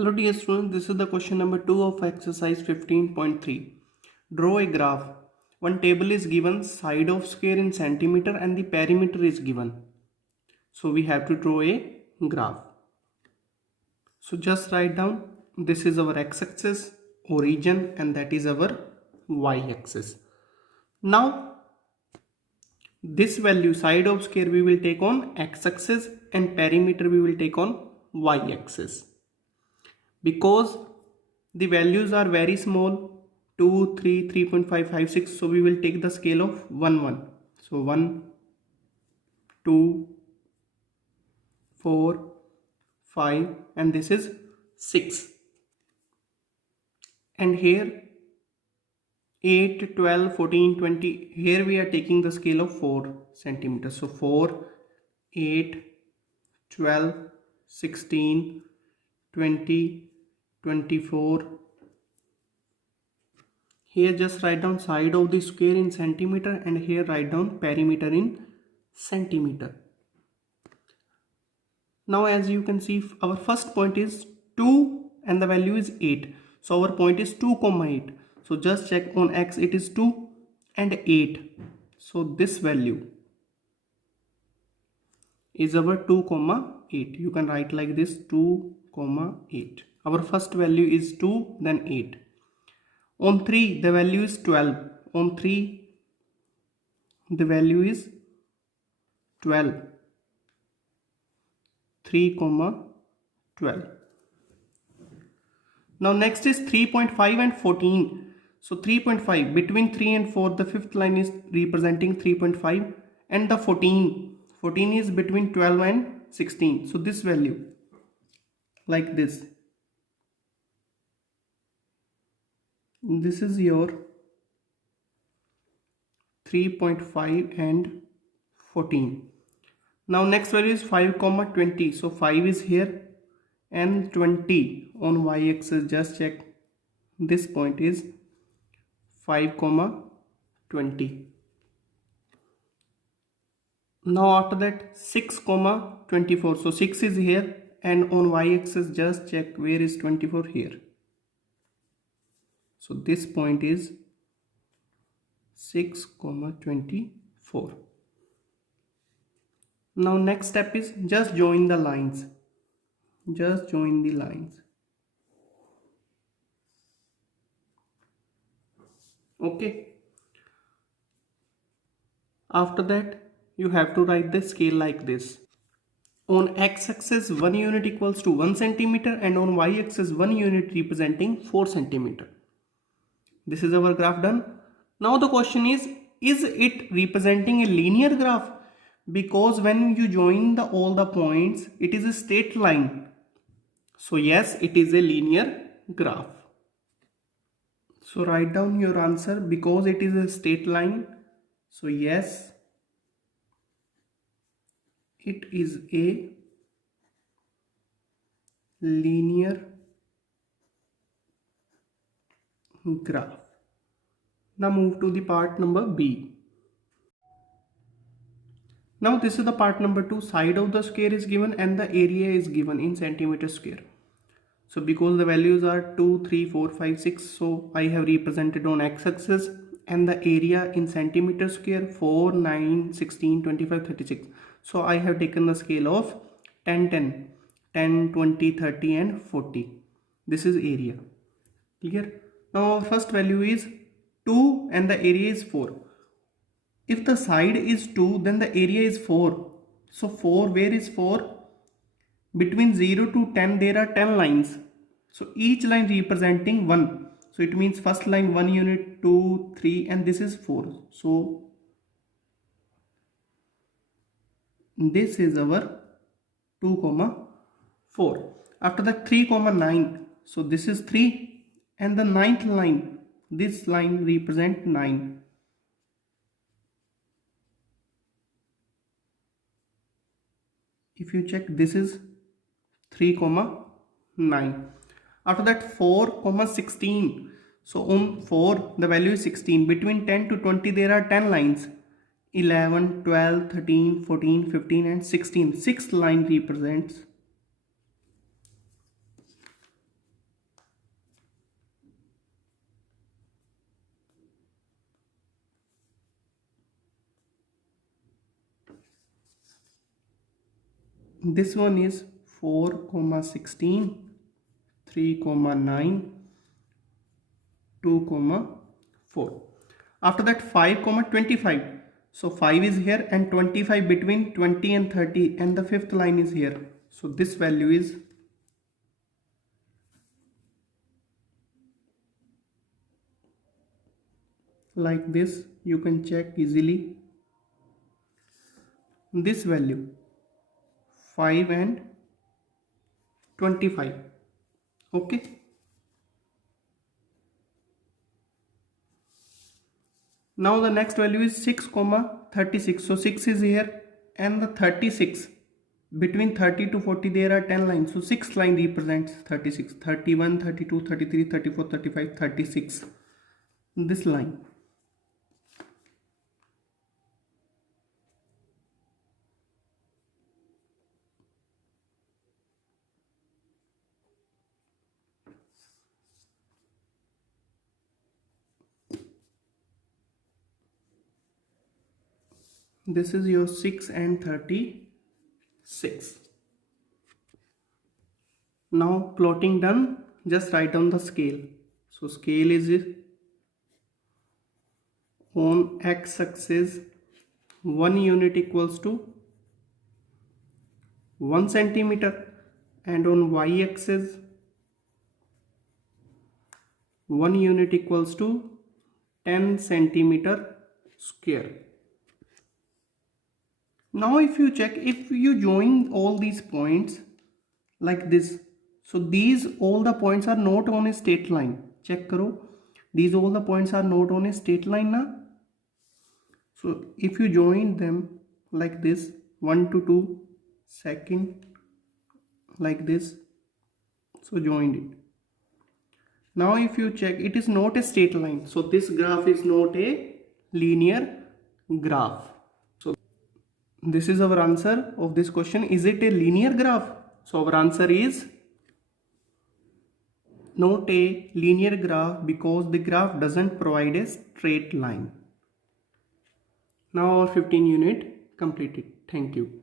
Hello dear students, this is the question number 2 of exercise 15.3. Draw a graph. One table is given, side of square in centimeter and the perimeter is given. So we have to draw a graph. So just write down, this is our x-axis, origin, and that is our y-axis. Now this value, side of square, we will take on x-axis and perimeter we will take on y-axis. Because the values are very small, 2, 3, 3.5, 5, 6, so we will take the scale of 1, 1. So 1, 2, 4, 5, and this is 6. And here 8, 12, 14, 20, here we are taking the scale of 4 centimeters. So 4, 8, 12, 16, 20, 24. Here just write down side of the square in centimeter and here write down perimeter in centimeter. Now as you can see, our first point is 2 and the value is 8. So our point is 2, 8. So just check on x, it is 2 and 8. So this value is our 2, 8. You can write like this, 2, 8. Our first value is 2, then 8. On 3, the value is 12. On 3, the value is 12. 3, 12. Now next is 3.5 and 14. So 3.5, between 3 and 4, the fifth line is representing 3.5. And the 14 is between 12 and 16. So this value, like this. This is your 3.5 and 14. Now next value is 5, 20. So 5 is here and 20 on y-axis. Just check, this point is 5, 20. Now after that 6, 24. So 6 is here and on y-axis just check where is 24, here. So this point is 6, 24. Now next step is just join the lines. Just join the lines. Okay. After that you have to write the scale like this. On x-axis 1 unit equals to 1 centimeter and on y-axis 1 unit representing 4 centimeter. This is our graph done. Now the question is it representing a linear graph? Because when you join all the points, it is a straight line. So yes, it is a linear graph. So write down your answer, because it is a straight line. So yes, it is a linear graph. Now move to the part number B. Now this is the part number 2. Side of the square is given and the area is given in centimeter square. So because the values are 2, 3, 4, 5, 6, so I have represented on x-axis, and the area in centimeter square 4, 9, 16, 25, 36. So I have taken the scale of 10, 10, 10, 20, 30 and 40. This is area. Clear? Now our first value is 2 and the area is 4. If the side is 2, then the area is 4. So 4, where is 4? Between 0 to 10 there are 10 lines. So each line representing 1. So it means first line 1 unit, 2, 3 and this is 4. So this is our 2, 4. After that 3, 9. So this is 3 and the ninth line, this line represent 9. If you check, this is 3, 9. After that 4, 16. So on 4 the value is 16. Between 10 to 20 there are 10 lines. 11, 12, 13, 14, 15 and 16. Sixth line represents This one is 4,16, 3,9, 2,4. After that 5,25. So 5 is here and 25 between 20 and 30, and the fifth line is here. So this value is like this. You can check easily. This value 5 and 25. Okay. Now the next value is 6,36. So 6 is here and the 36. Between 30 to 40 there are 10 lines. So 6th line represents 36. 31, 32, 33, 34, 35, 36. This line. This is your 6 and 36. Now plotting done, just write down the scale. So scale is on x-axis 1 unit equals to 1 centimeter, and on y-axis 1 unit equals to 10 centimeter square. Now if you check, if you join all these points like this, so these all the points are not on a straight line. Check karo, these all the points are not on a straight line na. So if you join them like this, 1 to 2 second, like this, so joined it. Now if you check, it is not a straight line, so this graph is not a linear graph. So this is our answer of this question. Is it a linear graph? So our answer is not a linear graph, because the graph doesn't provide a straight line. Now our 15 unit completed. Thank you.